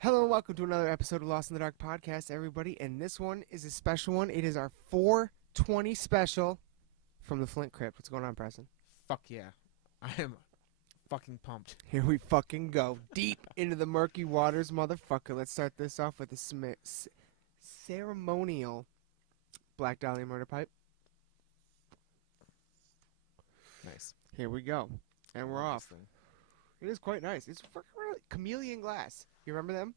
Hello and welcome to another episode of Lost in the Dark podcast, everybody. And this one is a special one. It is our 420 special from the Flint Crypt. What's going on, Preston? Fuck yeah. I am fucking pumped. Here we fucking go. Deep into the murky waters, motherfucker. Let's start this off with a ceremonial Black Dahlia murder pipe. Nice. Here we go. And we're off. Interesting. It is quite nice. It's fucking really chameleon glass. You remember them?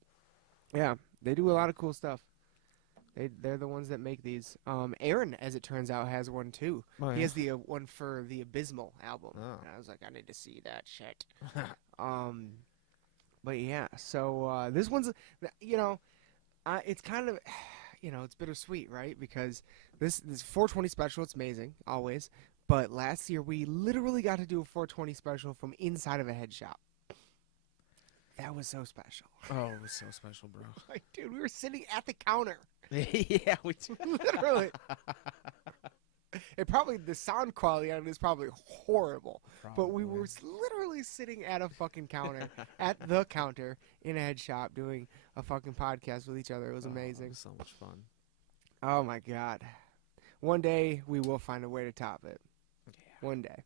Yeah, they do a lot of cool stuff. They're the ones that make these. Aaron, as it turns out, has one too. Oh, He yeah? has the one for the Abysmal album. Oh. And I was like, I need to see that shit. But yeah, so this one's, it's kind of, it's bittersweet, right? Because this 420 special, it's amazing, always. But last year, we literally got to do a 420 special from inside of a head shop. That was so special. Oh, it was so special, bro. Like, dude, we were sitting at the counter. Yeah, we Literally. The sound quality on it is probably horrible. But we were literally sitting at a fucking counter, at the counter, in a head shop, doing a fucking podcast with each other. It was amazing. It was so much fun. Oh, my God. One day, we will find a way to top it. Yeah. One day.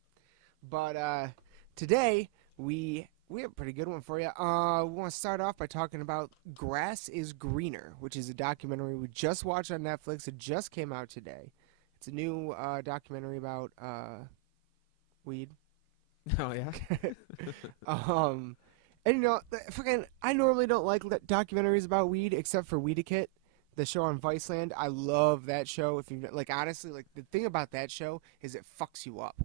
But today, we have a pretty good one for you. We want to start off by talking about Grass is Greener, which is a documentary we just watched on Netflix. It just came out today. It's a new documentary about weed. Oh, yeah? And I normally don't like documentaries about weed except for Weedakit, the show on Viceland. I love that show. If you honestly, the thing about that show is it fucks you up.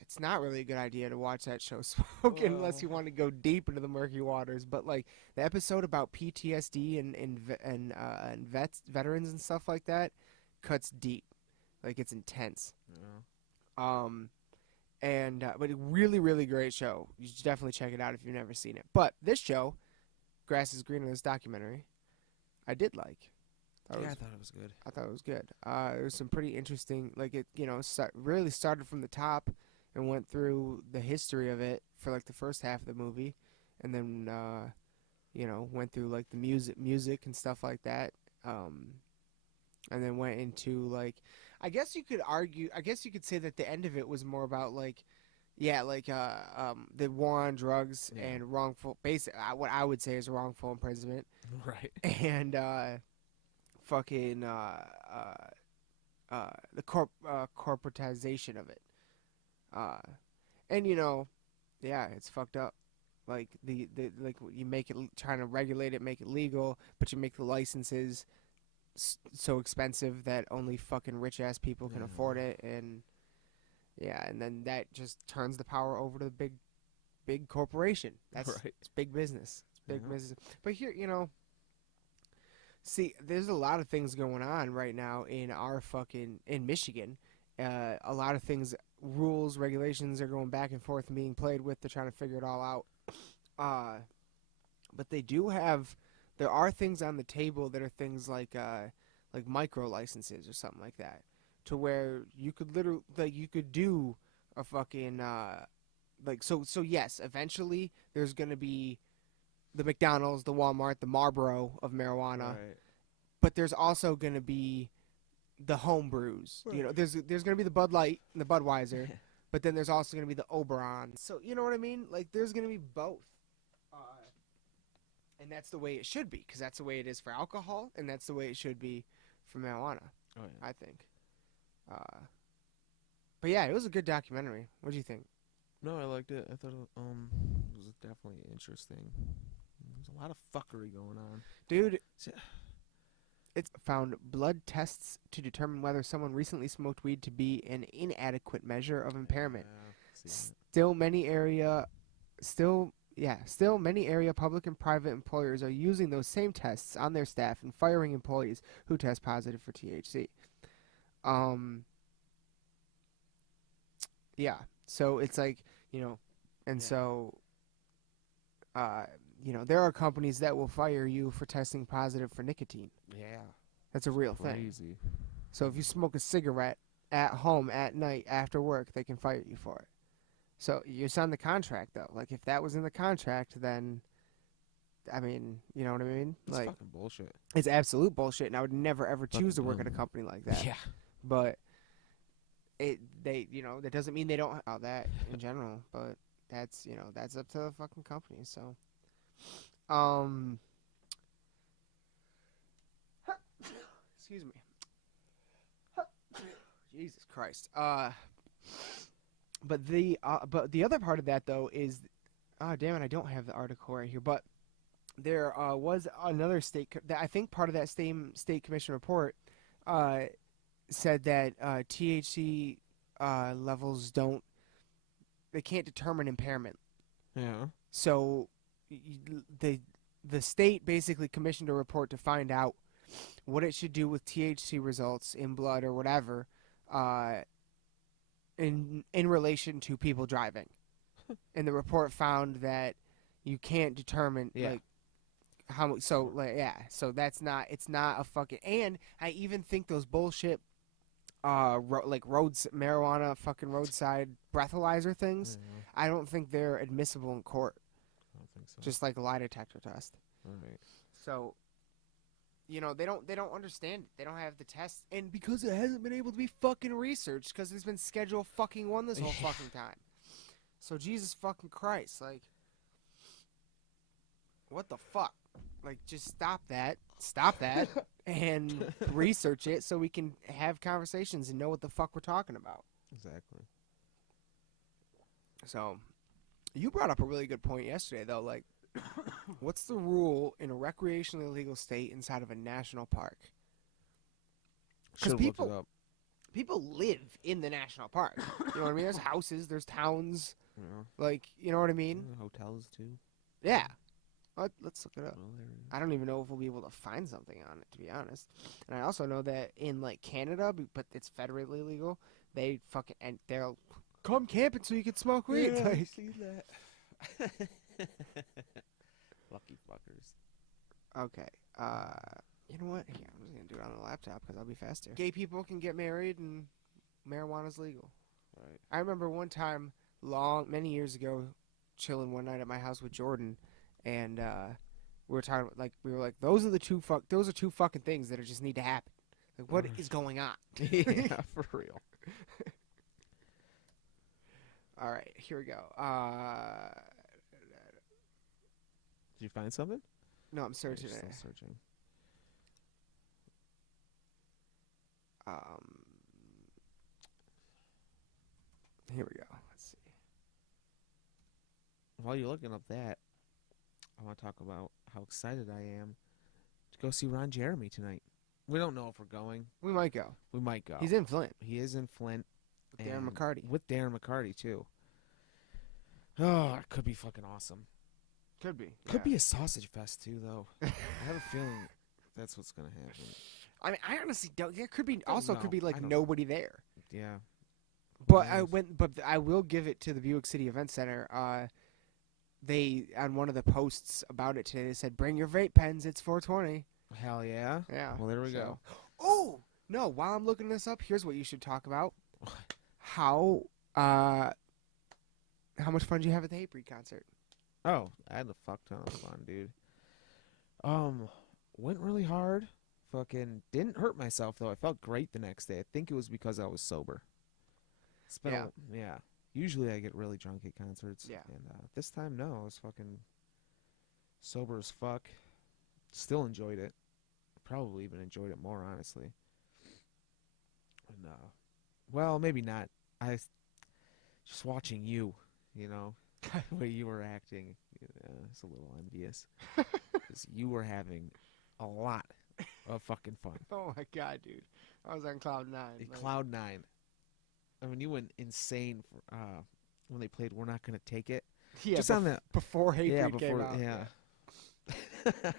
It's not really a good idea to watch that show smoking unless you want to go deep into the murky waters. But the episode about PTSD and veterans and stuff like that cuts deep. It's intense. Yeah. But a really, really great show. You should definitely check it out if you've never seen it. But this show, Grass is Greener, this documentary, I did like. I thought it was good. I thought it was good. There was some pretty interesting, really started from the top and went through the history of it for the first half of the movie, and then went through the music and stuff like that, and then went into I guess you could say that the end of it was more about the war on drugs and wrongful, what I would say is wrongful imprisonment, Right. and the corporatization of it. It's fucked up. You make it, trying to regulate it, make it legal, but you make the licenses so expensive that only fucking rich ass people can afford it, and then that just turns the power over to the big corporation. That's Right. It's big business. It's big Yeah. business. But here, see, there's a lot of things going on right now in in Michigan. A lot of things, rules, regulations are going back and forth and being played with. They're trying to figure it all out. But there are things on the table that are things like micro licenses or something like that, to where you could you could do a fucking so yes, eventually there's gonna be the McDonald's, the Walmart, the Marlboro of marijuana. Right. But there's also going to be the home brews. Right. There's going to be the Bud Light and the Budweiser, but then there's also going to be the Oberon. So, you know what I mean? There's going to be both. And that's the way it should be, because that's the way it is for alcohol, and that's the way it should be for marijuana, Oh, yeah. I think. But yeah, it was a good documentary. What do you think? No, I liked it. I thought it was definitely interesting. There's a lot of fuckery going on. Dude, it's found blood tests to determine whether someone recently smoked weed to be an inadequate measure of impairment. Yeah, Still many area public and private employers are using those same tests on their staff and firing employees who test positive for THC. Yeah. So it's there are companies that will fire you for testing positive for nicotine. Yeah. That's a real thing. Crazy. So if you smoke a cigarette at home at night after work, they can fire you for it. So you signed the contract, though. If that was in the contract, then I mean, you know what I mean? It's Like, fucking bullshit. it's absolute bullshit, and I would never ever But, choose to work at a company like that. Yeah. But that doesn't mean they don't have that in general. But that's up to the fucking company. So, um, excuse me. Jesus Christ. But the other part of that though is, damn it, I don't have the article right here, but there was another I think part of that same state commission report said that THC levels they can't determine impairment. Yeah. So the state basically commissioned a report to find out what it should do with THC results in blood or whatever, in relation to people driving. And the report found that you can't determine like how much. So so it's not a fucking. And I even think those bullshit marijuana fucking roadside breathalyzer things, I don't think they're admissible in court. I don't think so. Just like a lie detector test. All right. So, they don't understand it. They don't have the test, and because it hasn't been able to be fucking researched, because there's been Schedule fucking 1 this whole fucking time. So Jesus fucking Christ, like, what the fuck? Like, just stop that, and research it so we can have conversations and know what the fuck we're talking about. Exactly. So, you brought up a really good point yesterday, though. Like, what's the rule in a recreationally illegal state inside of a national park? Because people live in the national park. You know what I mean? There's houses, there's towns. Yeah. Like, you know what I mean? Hotels too. Yeah. Let's look it up. Well, I don't even know if we'll be able to find something on it, to be honest. And I also know that in like Canada, but it's federally illegal, they fucking and they'll come camping so you can smoke weed. Yeah, Like, I see that. Lucky fuckers. okay. You know what? Yeah, I'm just gonna do it on the laptop because I'll be faster. Gay people can get married and marijuana's legal. Right. I remember one time, many years ago, chilling one night at my house with Jordan, and we were talking about, like, those are two fucking things that just need to happen. Like, what is going on? Yeah, for real. All right, here we go. Did you find something? No, I'm searching You're it. still searching. Here we go. Let's see. While you're looking up that, I want to talk about how excited I am to go see Ron Jeremy tonight. We don't know if we're going. We might go. We might go. He's in Flint. He is in Flint. With Darren and McCarty. With Darren McCarty, too. Oh, it could be fucking awesome. Could be. Could be a sausage fest, too, though. I have a feeling that's what's going to happen. I mean, I honestly don't. There could be could be I like don't nobody there. Yeah. But Nice. but I will give it to the Buick City Event Center. They on one of the posts about it today, they said, "Bring your vape pens. It's 420." Hell yeah. Yeah. Well, there we go. Oh no! While I'm looking this up, here's what you should talk about. How much fun did you have at the Hatebreed concert? Oh, I had a fuck ton of fun, dude. Went really hard. Fucking didn't hurt myself though. I felt great the next day. I think it was because I was sober. Yeah. Usually I get really drunk at concerts. Yeah. And this time, no. I was fucking sober as fuck. Still enjoyed it. Probably even enjoyed it more, honestly. And, well, maybe not. Just watching you, the way you were acting, it's a little envious. 'Cause you were having a lot of fucking fun. Oh my god, dude! I was on cloud nine. Cloud nine. I mean, you went insane for, when they played "We're Not Gonna Take It." Yeah, just on that before Hatebreed came out. Yeah.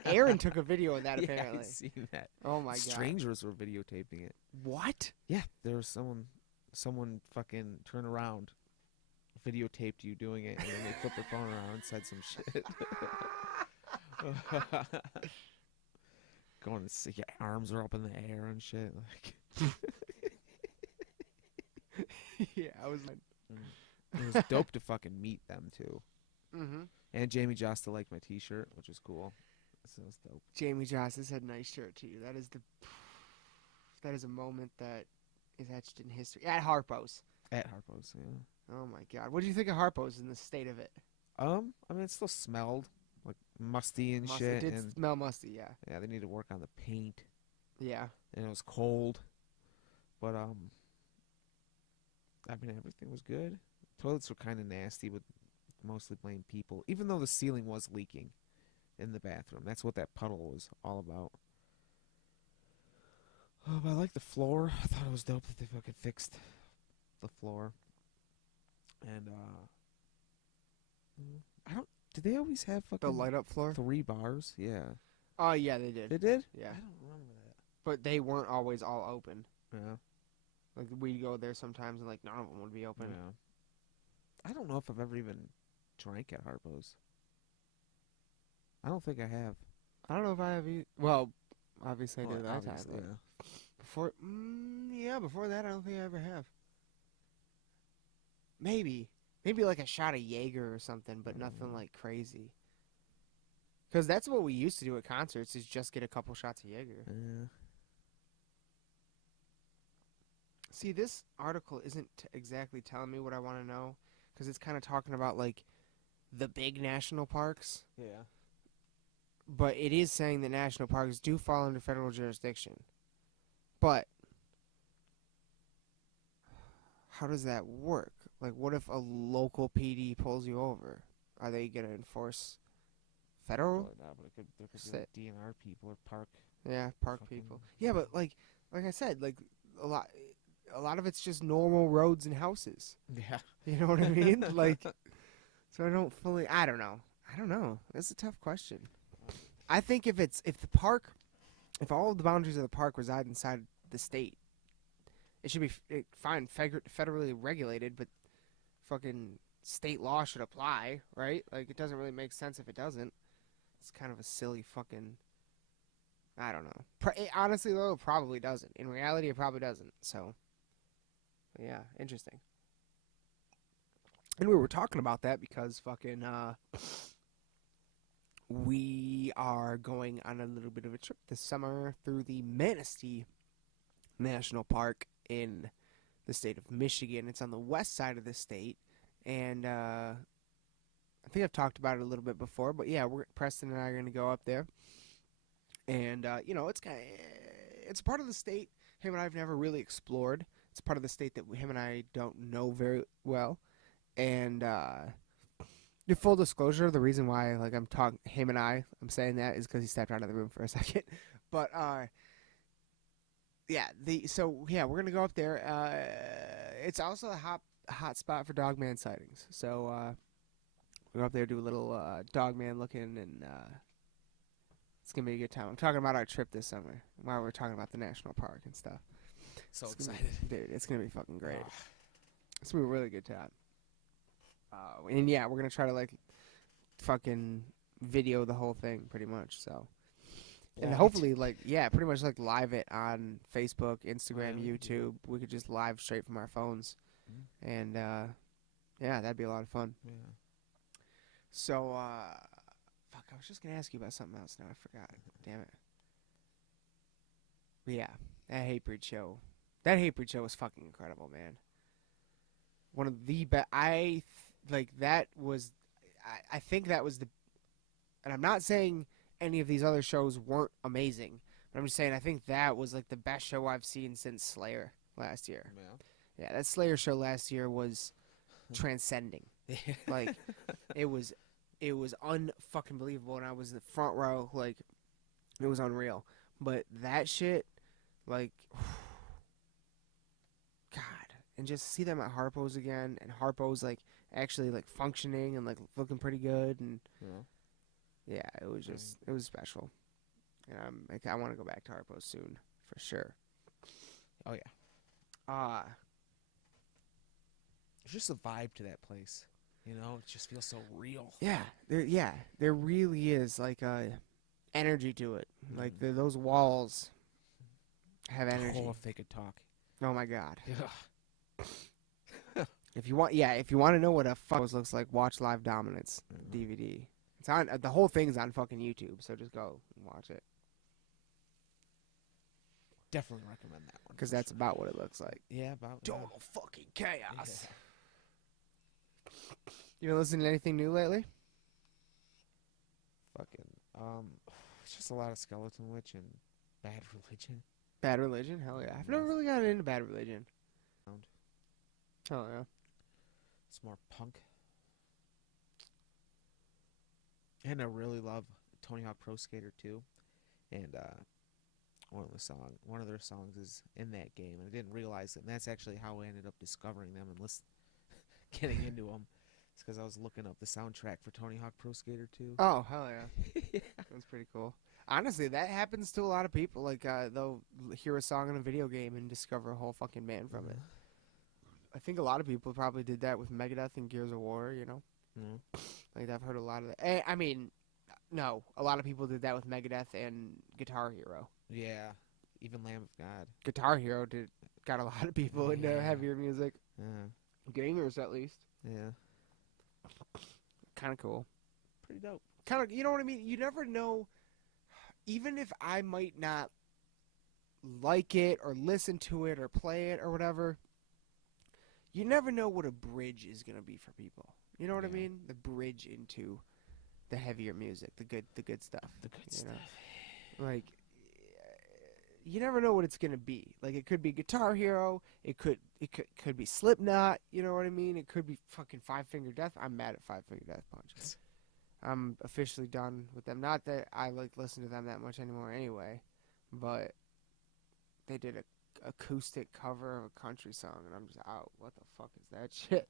Aaron took a video of that apparently. Yeah, I seen that. Oh my god. Strangers were videotaping it. What? Yeah, there was someone fucking turned around, videotaped you doing it, and then they flipped their phone around and said some shit. Going to see your arms are up in the air and shit. Like, yeah, I was. it was dope to fucking meet them too. Mm-hmm. And Jamie Josta liked my T-shirt, which was cool. So it was dope. Jamie Joss has said nice shirt to you. That is a moment that is etched in history. At Harpo's. At Harpo's, yeah. Oh my God. What do you think of Harpo's in the state of it? I mean, it still smelled like musty and Musty. shit. It did And smell musty, yeah. yeah, they need to work on the paint. Yeah. And it was cold, but I mean, everything was good. Toilets were kind of nasty, but mostly blame people. Even though the ceiling was leaking in the bathroom, that's what that puddle was all about. But I like the floor. I thought it was dope that they fucking fixed the floor. And I don't. Did they always have The fucking light up floor? 3 bars? Yeah, Oh, yeah, they did. they did. Yeah. I don't remember that. But they weren't always all open. Yeah, Like, we'd go there sometimes and, like, none of them would be open. yeah. I don't know if I've ever even drank at Harpo's. I don't think I have. I don't know if I have. Well, obviously I Well, did that time. obviously, But yeah. before that, I don't think I ever have. Maybe like a shot of Jaeger or something, but nothing like crazy. Because that's what we used to do at concerts: is just get a couple shots of Jaeger. Yeah. See, this article isn't exactly telling me what I want to know, because it's kind of talking about like the big national parks, Yeah. but it is saying that national parks do fall under federal jurisdiction. But how does that work? Like, what if a local PD pulls you over? Are they gonna enforce federal? Probably not, but there could be Sit. like DNR people or park. Yeah, park Fucking- people. Yeah, but like I said, like a lot of it's just normal roads and houses. Yeah. You know what I mean? Like, so I don't know. That's a tough question. I think if all of the boundaries of the park reside inside the state, it should be fine, federally regulated, but fucking state law should apply, right? Like, it doesn't really make sense if it doesn't. It's kind of a silly fucking, I don't know. Honestly, though, it probably doesn't. In reality, it probably doesn't. So, yeah, interesting. And we were talking about that because fucking, we are going on a little bit of a trip this summer through the Manistee National Park in the state of Michigan. It's on the west side of the state, and I think I've talked about it a little bit before, but yeah, Preston and I are going to go up there, and it's part of the state him and I have never really explored. It's part of the state that him and I don't know very well, and in full disclosure, the reason why like I'm saying that is because he stepped out of the room for a second, but we're gonna go up there. It's also a hot spot for dogman sightings. So we'll go up there, do a little dogman looking, and it's gonna be a good time. I'm talking about our trip this summer while we're talking about the national park and stuff. So It's excited. dude! It's gonna be fucking great. Oh. It's gonna be a really good time. And yeah, we're gonna try to like fucking video the whole thing pretty much. So. And Yeah, hopefully, pretty much like live it on Facebook, Instagram, Yeah, YouTube. We could just live straight from our phones. And, yeah, that'd be a lot of fun. Yeah. So, fuck, I was just going to ask you about something else now. I forgot. Damn it. But yeah, that Hatebreed show. That Hatebreed show was fucking incredible, man. One of the best. I think that was the. And I'm not saying any of these other shows weren't amazing, but I'm just saying I think that was like the best show I've seen since Slayer last year. Yeah. Yeah, that Slayer show last year was transcending. Like it was unfucking believable, and I was in the front row. Like it was unreal. But that shit, like, God, and just see them at Harpo's again, and Harpo's like actually like functioning and like looking pretty good, and Yeah. yeah, it was special. And I want to go back to Harpo's soon for sure. Oh yeah. There's just a vibe to that place. You know, it just feels so real. Yeah, there really is like a energy to it. Like those walls have energy. Oh, if they could talk. Oh my God. Yeah. If you want, yeah, if you want to know what a fuck looks like, watch Live Dominance DVD. It's on the whole thing's on fucking YouTube, so just go and watch it Definitely recommend that one. because for that's sure. about what it looks like. Yeah, about Total fucking chaos. Yeah. You been listening to anything new lately? Fucking it's just a lot of Skeleton Witch and Bad Religion. Bad Religion? Hell yeah. I've never really gotten into Bad Religion. Sound. Hell yeah. It's more punk. And I really love Tony Hawk Pro Skater 2. And one of their songs is in that game, and I didn't realize it. And that's actually how I ended up discovering them and getting into them. It's because I was looking up the soundtrack for Tony Hawk Pro Skater 2. Oh, hell yeah. Yeah. That's pretty cool. Honestly, that happens to a lot of people. Like, they'll hear a song in a video game and discover a whole fucking band from it. I think a lot of people probably did that with Megadeth and Gears of War, you know? Mm. Like, I've heard a lot of that. I mean, no, a lot of people did that with Megadeth and Guitar Hero. Yeah. Even Lamb of God. Guitar Hero got a lot of people into Yeah. heavier music. Yeah. Gamers, at least. Yeah. Kind of cool. Pretty dope. Kind of, you know what I mean? You never know. Even if I might not like it or listen to it or play it or whatever, you never know what a bridge is going to be for people. You know what I Yeah. mean? The bridge into the heavier music, the good stuff. The good you stuff. know? Like, you never know what it's going to be. Like, it could be Guitar Hero. It could be Slipknot. You know what I mean? It could be fucking Five Finger Death. I'm mad at Five Finger Death Punch. I'm officially done with them. Not that I like listen to them that much anymore anyway, but they did a acoustic cover of a country song, and I'm just out. What the fuck is that shit?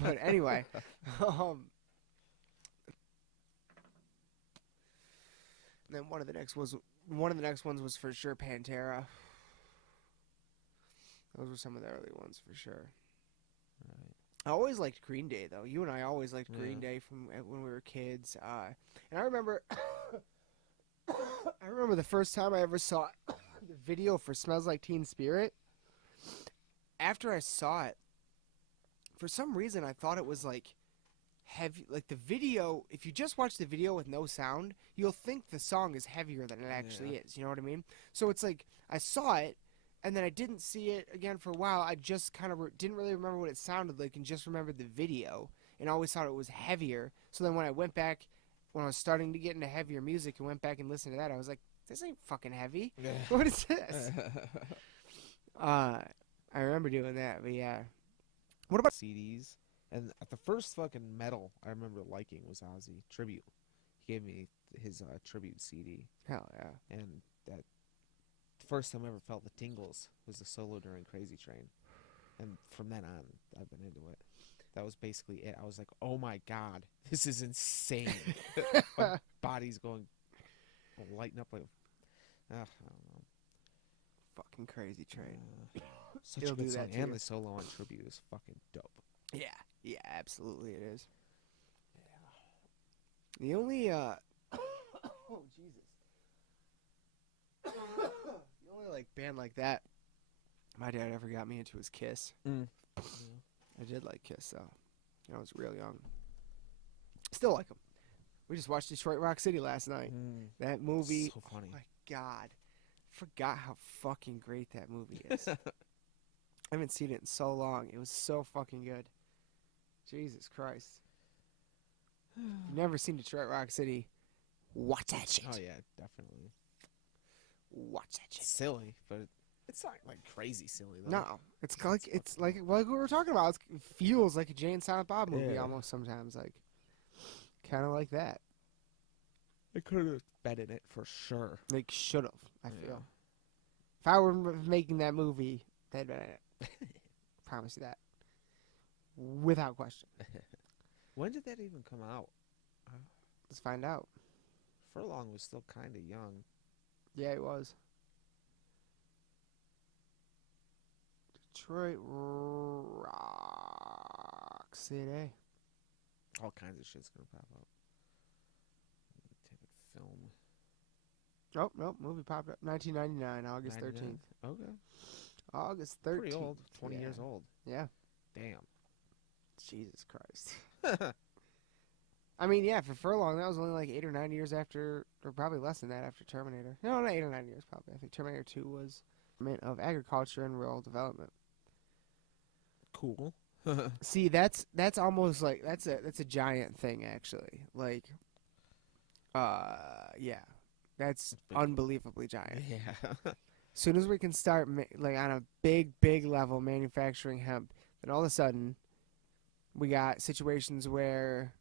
But anyway, then one of the next ones was for sure Pantera. Those were some of the early ones for sure. Right. I always liked Green Day, though. You and I always liked Green Yeah. Day from when we were kids. And I remember, the first time I ever saw the video for "Smells Like Teen Spirit." After I saw it, for some reason I thought it was like heavy. Like the video, if you just watch the video with no sound, you'll think the song is heavier than it actually is. You know what I mean? So it's like I saw it. And then I didn't see it again for a while. I just kind of didn't really remember what it sounded like and just remembered the video and always thought it was heavier. So then when I went back, when I was starting to get into heavier music and went back and listened to that, I was like, this ain't fucking heavy. What is this? I remember doing that, but yeah. What about CDs? And the first fucking metal I remember liking was Ozzy Tribute. He gave me his tribute CD, hell yeah. and that first time I ever felt the tingles was the solo during Crazy Train, and from then on I've been into it. That was basically it. I was like, oh my god, this is insane. My body's going lighting up like I don't know. Fucking Crazy Train. Such It'll a good do song, that to and you. the solo on Tribute is fucking dope. Yeah, absolutely it is. The only oh Jesus. The only like band like that my dad ever got me into was Kiss. I did like Kiss though. I was real young. Still like them. We just watched Detroit Rock City last night. That movie. So funny. Oh my god. Forgot how fucking great that movie is. I haven't seen it in so long. It was so fucking good. Jesus Christ. If you've never seen Detroit Rock City, watch that shit. Oh yeah, definitely. Watch that shit. Silly, but it's not like crazy silly though. No, it's like what we were talking about. It feels like a Jay and Silent Bob movie Yeah. almost sometimes, like kind of like that. It could have been in it for sure. Like should have. I Yeah. feel. If I were making that movie, they'd been in it. Promise you that, without question. When did that even come out? Let's find out. Furlong was still kind of young. Yeah, it was. Detroit Rock City. All kinds of shit's gonna pop up. Take a film. Oh, no, movie popped up. 1999, August 13th. 99? Okay. August 13th. Pretty old. 20 Yeah. years old. Yeah. Damn. Jesus Christ. I mean, yeah, for furlong, that was only like 8 or 9 years after, or probably less than that after Terminator. No, not 8 or 9 years, probably. I think Terminator 2 was Department of Agriculture and Rural Development. Cool. See, that's almost like that's a giant thing actually. Like, yeah, that's unbelievably giant. Yeah. As soon as we can start like on a big level manufacturing hemp, then all of a sudden we got situations where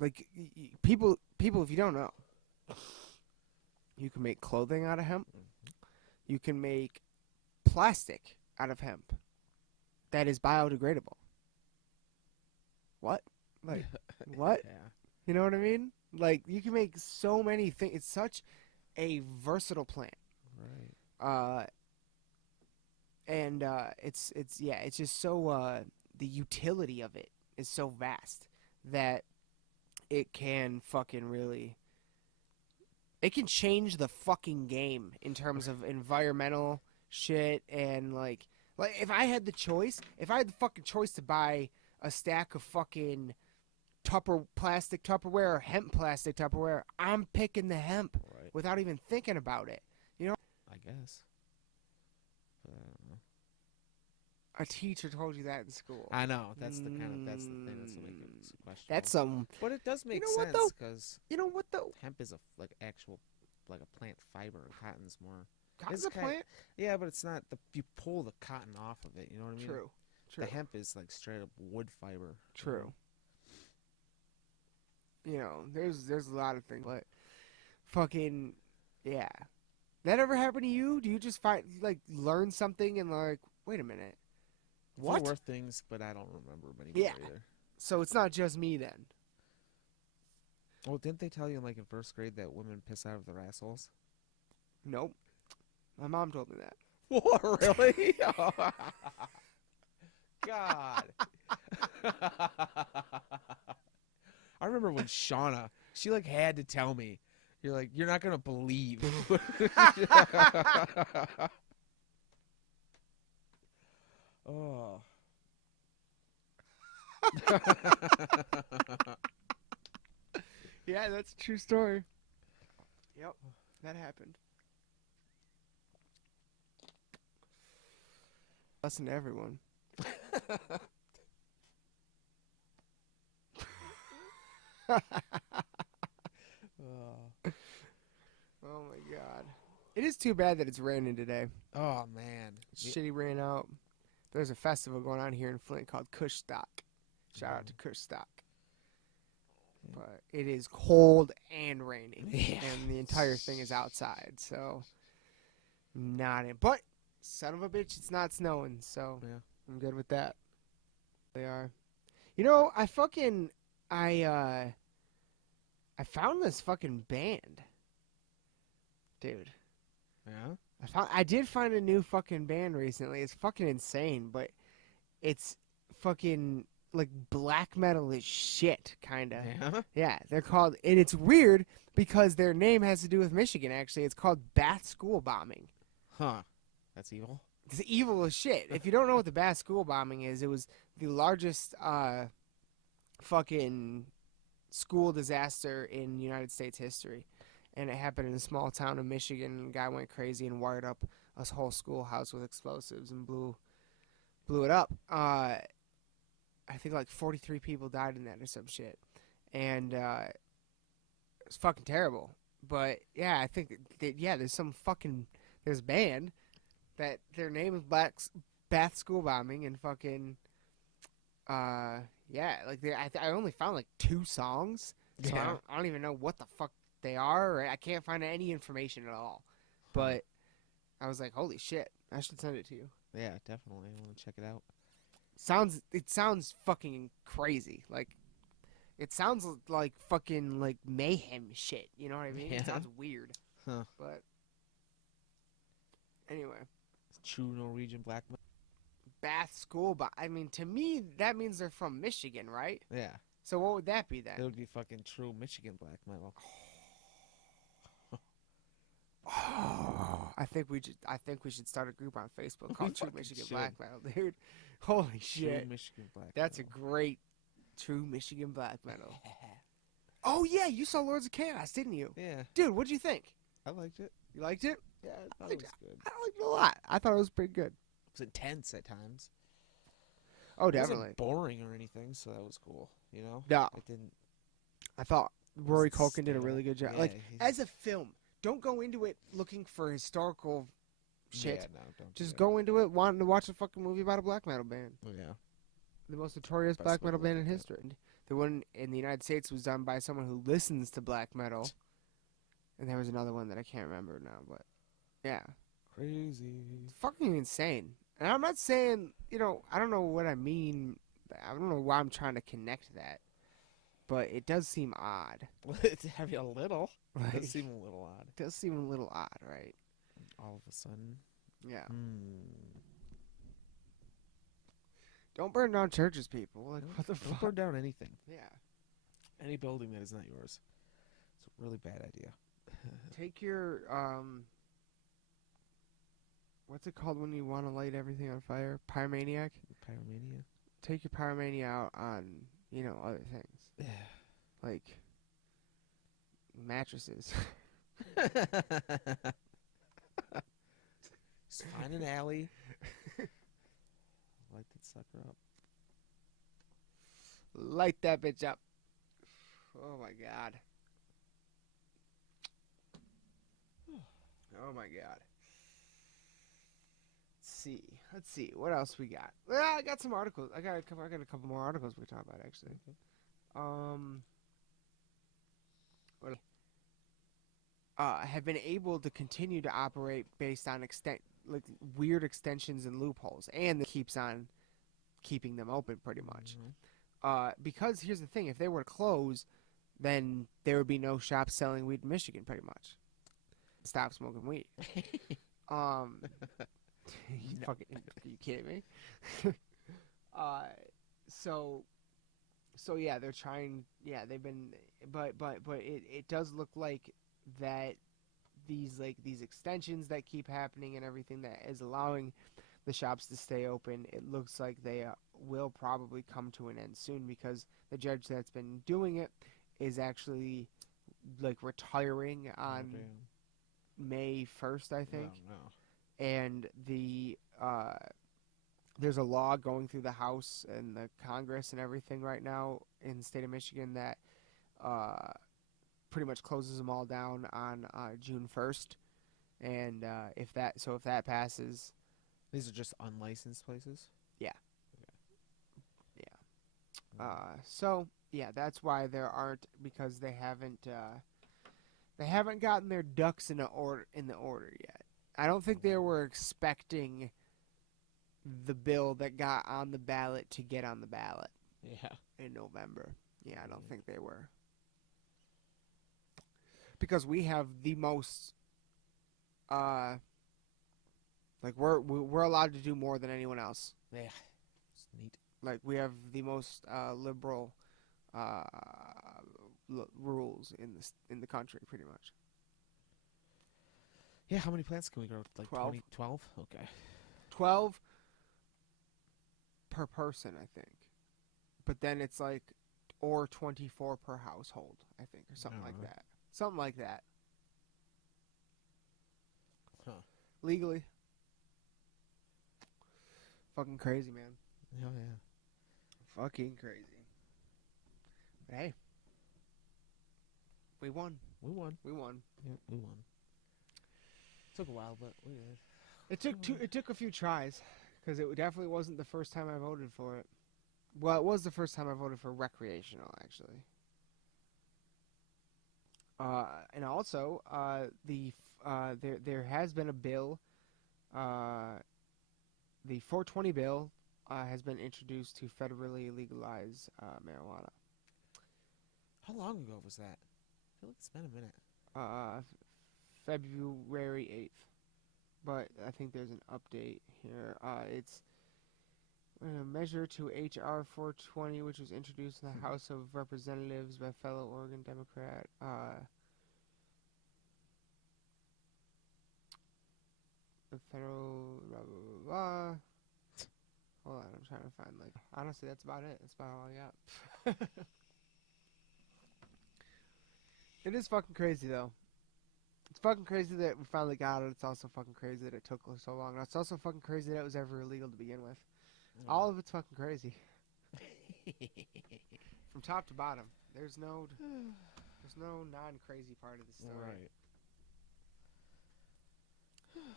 like people if you don't know, you can make clothing out of hemp. You can make plastic out of hemp that is biodegradable. What? Like what? Yeah. You know what I mean? Like you can make so many things. It's such a versatile plant. Right. And it's just so the utility of it is so vast that it can fucking really it can change the fucking game in terms of environmental shit and like if I had the fucking choice to buy a stack of fucking plastic Tupperware or hemp plastic Tupperware, I'm picking the hemp Right. without even thinking about it. You know? I guess. But I don't know. A teacher told you that in school. I know. That's the thing that's what makes it questionable. That's some. But it does make You know what, sense though? because You know what though? hemp is actual like a plant fiber. Cotton's more. Cotton's a plant. Yeah, but it's not. You pull the cotton off of it. You know what I mean? True. The hemp is like straight up wood fiber. True. You know, there's a lot of things, but fucking yeah. That ever happened to you? Do you just learn something and like, wait a minute, what? There were things, but I don't remember many Yeah. more either. So it's not just me then. Well, didn't they tell you in in first grade that women piss out of their assholes? Nope. My mom told me that. What, really? God. I remember when Shauna, she had to tell me. You're not gonna believe. Oh. Yeah, that's a true story. Yep, that happened. Lesson to everyone. Oh my god. It is too bad that it's raining today. Oh man. Shitty rain out. There's a festival going on here in Flint called Kush Stock. Shout out to Kush Stock. But it is cold and raining. Yeah. And the entire thing is outside, so not in. But son of a bitch, it's not snowing, so Yeah. I'm good with that. They are. You know, I found this fucking band. Dude. Yeah. I did find a new fucking band recently. It's fucking insane, but it's fucking like black metal as shit, kinda. Yeah. Yeah, they're called, and it's weird because their name has to do with Michigan. Actually, it's called Bath School Bombing. Huh. That's evil. It's evil as shit. If you don't know what the Bath School Bombing is, it was the largest fucking school disaster in United States history. And it happened in a small town in Michigan. A guy went crazy and wired up a whole schoolhouse with explosives and blew it up. I think like 43 people died in that or some shit. And it was fucking terrible. But yeah, I think there's there's a band that their name is Bath School Bombing, and fucking I only found like 2 songs. So Yeah. I don't even know what the fuck they are, or I can't find any information at all. But I was like, holy shit, I should send it to you. Yeah, definitely. I want to check it out. It sounds fucking crazy. Like, it sounds like fucking like mayhem shit. You know what I mean? Yeah. It sounds weird. Huh. But anyway, True Norwegian black metal. Bath School, but I mean, to me, that means they're from Michigan, right? Yeah. So what would that be then? It would be fucking true Michigan black metal. Oh, I think we should start a group on Facebook We called True fucking Michigan should. Black Metal, dude. Holy True shit. Michigan black. That's a metal. great True Michigan Black Metal. Oh yeah, you saw Lords of Chaos, didn't you? Yeah, Dude, what'd you think? I liked it. You liked it? Yeah, I thought liked it was good. I liked it a lot. I thought it was pretty good. It was intense at times. Oh, It definitely. wasn't boring or anything, so that was cool. You know, No, it didn't. I thought Rory wasn't Culkin did a stale. really good job. Yeah, Like he's- as a film, don't go into it looking for historical shit. Yeah, no, don't. do Just that. go into it wanting to watch a fucking movie about a black metal band, Yeah. the most notorious Best black way to metal look band in at it. history. The one in the United States was done by someone who listens to black metal, and there was another one that I can't remember now. But yeah, Crazy. it's fucking insane. And I'm not saying, I don't know what I mean. I don't know why I'm trying to connect that, but it does seem odd. It's having a little. Like, It does seem a little odd. it does seem a little odd, right? All of a sudden. Yeah. Hmm. Don't burn down churches, people. Like, what the Don't fuck? burn down anything. Yeah. Any building that is not yours. It's a really bad idea. Take your what's it called when you want to light everything on fire? Pyromaniac. Pyromania. Take your pyromania out on other things Yeah. like mattresses. Just find an alley. Light that sucker up. Light that bitch up. Oh my god. Oh my god. Let's see. What else we got? Well, I got some articles. I got a couple more articles we can talk about actually. What? Have been able to continue to operate based on weird extensions and loopholes, and it keeps on keeping them open pretty much. Mhm. Because here's the thing: if they were to close, then there would be no shops selling weed in Michigan, pretty much. Stop smoking weed. You No. fucking, are you kidding me? So yeah, they're trying. Yeah, they've been, but it does look like that these extensions that keep happening and everything that is allowing the shops to stay open. It looks like they will probably come to an end soon because the judge that's been doing it is actually like retiring on Oh, damn. May 1st, I think. No, no. And there's a law going through the House and the Congress and everything right now in the state of Michigan that pretty much closes them all down on June 1st. And if that passes, These are just unlicensed places? so yeah, that's why there aren't, because they haven't gotten their ducks in the order yet. I don't think they were expecting the bill that got on the ballot to get on the ballot Yeah. in November. Yeah, I don't think they were. Because we have the most like we're allowed to do more than anyone else. Yeah. It's neat. Like we have the most liberal rules in the country, pretty much. Yeah, how many plants can we grow? Like 12. 12? Okay. 12 per person, I think. But then it's like, or 24 per household, I think, or something like Alright. that. Something like that. Huh. Legally. Fucking crazy, man. Oh, yeah. Fucking crazy. But hey. We won. We won. We won. Yeah, we won. Took a while, but we did. It took a few tries, because it definitely wasn't the first time I voted for it. Well, it was the first time I voted for recreational, actually. And also, there has been a bill. The 420 bill has been introduced to federally legalize marijuana. How long ago was that? I feel like it's been a minute. February 8th. But I think there's an update here. It's a measure to H.R. 420, which was introduced in the House of Representatives by fellow Oregon Democrat The federal blah blah blah. Blah. Hold on, I'm trying to find like. Honestly, that's about it. That's about all I got. It is fucking crazy though. It's fucking crazy that we finally got it. It's also fucking crazy that it took so long. It's also fucking crazy that it was ever illegal to begin with. All of it's fucking crazy. From top to bottom. There's no non-crazy part of the story. Right.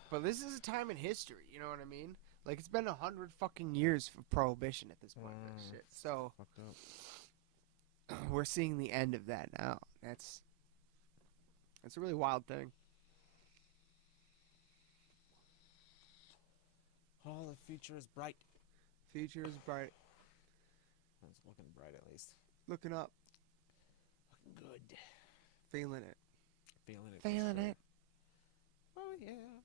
But this is a time in history, you know what I mean? Like, it's been 100 fucking years of prohibition at this point. And shit. So, Fucked up. we're seeing the end of that now. That's a really wild thing. Oh, the future is bright. Future is bright. It's looking bright at least. Looking up. Looking good. Feeling it. Feeling it. for Feeling sure. it. Oh, yeah.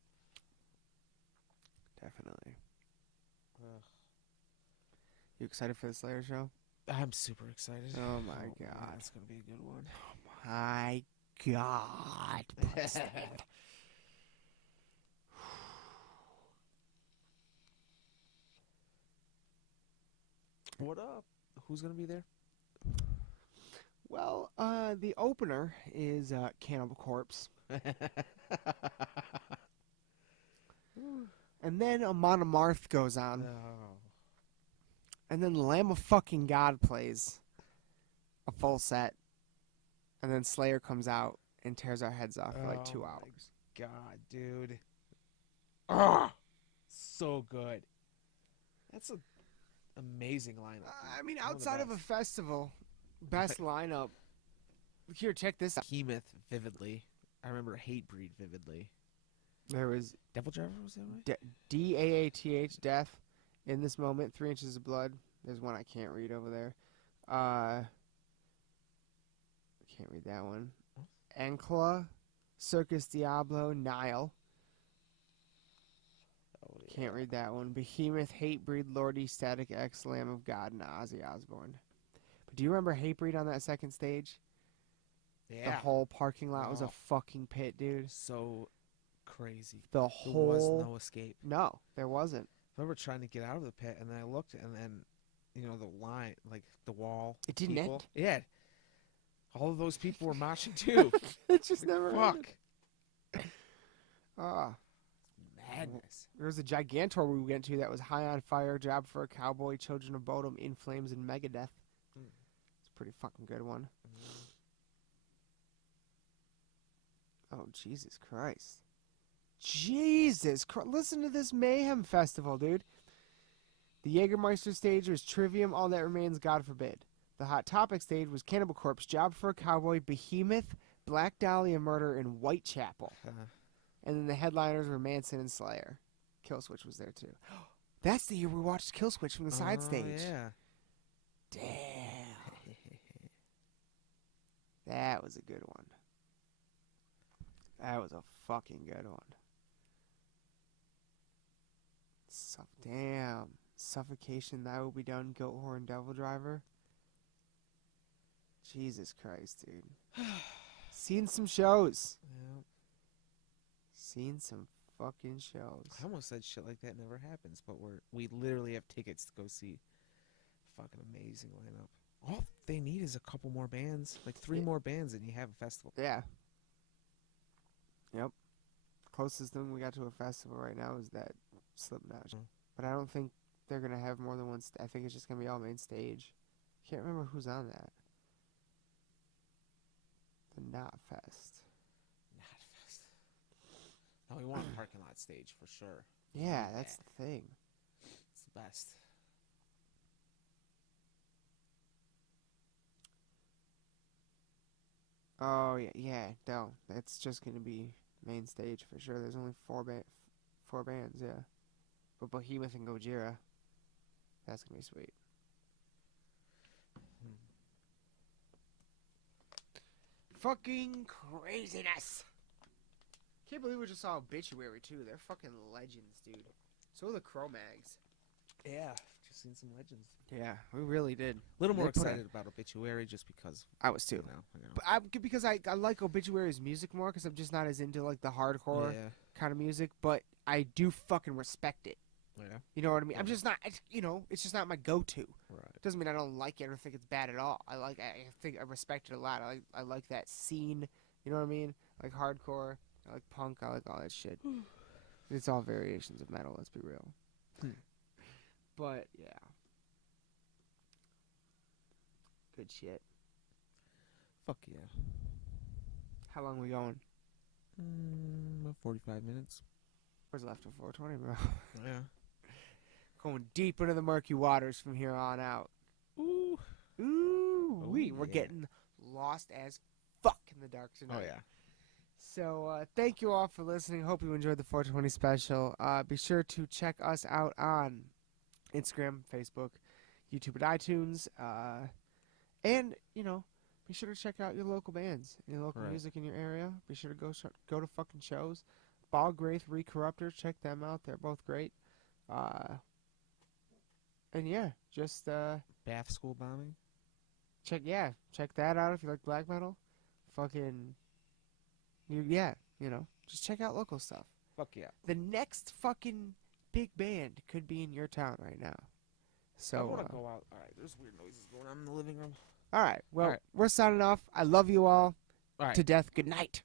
Definitely. Ugh. You excited for the Slayer show? I'm super excited. Oh my man, god. it's going to be a good one. My god. What up? Who's going to be there? Well, the opener is Cannibal Corpse. And then Amon Amarth goes on. Oh. And then Lamb of fucking God plays a full set. And then Slayer comes out and tears our heads off for like 2 hours. God, dude. Ah, so good. That's an amazing lineup. I mean, One of the outside of a best. festival, best lineup. Here, check this out. Behemoth vividly. I remember Hatebreed vividly. There was Devil Driver was that right? DAATH, Death, in this moment, 3 Inches of Blood. There's one I can't read over there. I can't read that one. Ankla, Circus Diablo, Nile. Oh, yeah. Can't read that one. Behemoth, Hatebreed, Lordy, Static X, Lamb of God, and Ozzy Osbourne. But do you remember Hatebreed on that second stage? Yeah. The whole parking lot was a Oh. fucking pit, dude. So crazy. The There whole... was no escape. No, there wasn't. I remember trying to get out of the pit, and then I looked, and then, you know, the line, like the wall. It didn't people, end? Yeah. All of those people were moshing too. It just never Fuck. ended. Ah. Madness. There was a Gigantor we went to that was High on Fire, Job for a Cowboy, Children of Bodom, In Flames, and Megadeth. Mm. It's a pretty fucking good one. Oh, Jesus Christ. Jesus Christ. Listen to this Mayhem Festival, dude. The Jägermeister stage was Trivium, All That Remains, God Forbid. The Hot Topic stage was Cannibal Corpse, Job for a Cowboy, Behemoth, Black Dahlia Murder, and Whitechapel. And then the headliners were Manson and Slayer. Killswitch was there too. That's the year we watched Killswitch from the side stage. Yeah. Damn. That was a good one. That was a fucking good one. Damn. Suffocation, That Will Be Done, Goat Horn, Devil Driver. Jesus Christ, dude. Seen some shows. Yeah. Seen some fucking shows. I almost said shit like that never happens, but we literally have tickets to go see a fucking amazing lineup. All they need is a couple more bands, like 3 more bands, and you have a festival. Yeah. Yep. Closest thing we got to a festival right now is that Slipknot. Mm. But I don't think they're going to have more than one. I think it's just going to be all main stage. Can't remember who's on that. The Knot Fest. Not fest. No, we want a parking lot stage for sure. Yeah, Need that's that. the thing. It's the best. Oh, yeah, no. That's just going to be main stage for sure. There's only 4 bands, yeah. But Behemoth and Gojira, that's going to be sweet. Fucking craziness. Can't believe we just saw Obituary too. They're fucking legends, dude. So are the Cro-Mags. Yeah, just seen some legends. Yeah, we really did. A little more They put a- excited about Obituary just because, I was too. you know. But because I like Obituary's music more because I'm just not as into like the hardcore Yeah. kind of music. But I do fucking respect it. Yeah. You know what I mean? I'm Yeah. just not. It's just not my go-to. Right. Doesn't mean I don't like it or think it's bad at all. I think I respect it a lot. I like that scene. You know what I mean? Like hardcore. I like punk. I like all that shit. It's all variations of metal. Let's be real. But yeah, good shit. Fuck yeah. How long we going? About 45 minutes. Where's left of 420, bro? Yeah. Going deep into the murky waters from here on out. Ooh. Ooh, Oh, we're yeah. getting lost as fuck in the dark tonight. Oh yeah. So thank you all for listening. Hope you enjoyed the 420 special. Be sure to check us out on Instagram, Facebook, YouTube, and iTunes. And be sure to check out your local bands, your local Right. music in your area. Be sure to go to fucking shows. Bog Wraith, Recorruptor, check them out. They're both great. And yeah, just Bath school bombing. check that out if you like black metal. Fucking just check out local stuff. Fuck yeah. The next fucking big band could be in your town right now. I So want to go out. All right. There's weird noises going on in the living room. all right, well, All right. we're signing off. I love you all All right. to death. Good night.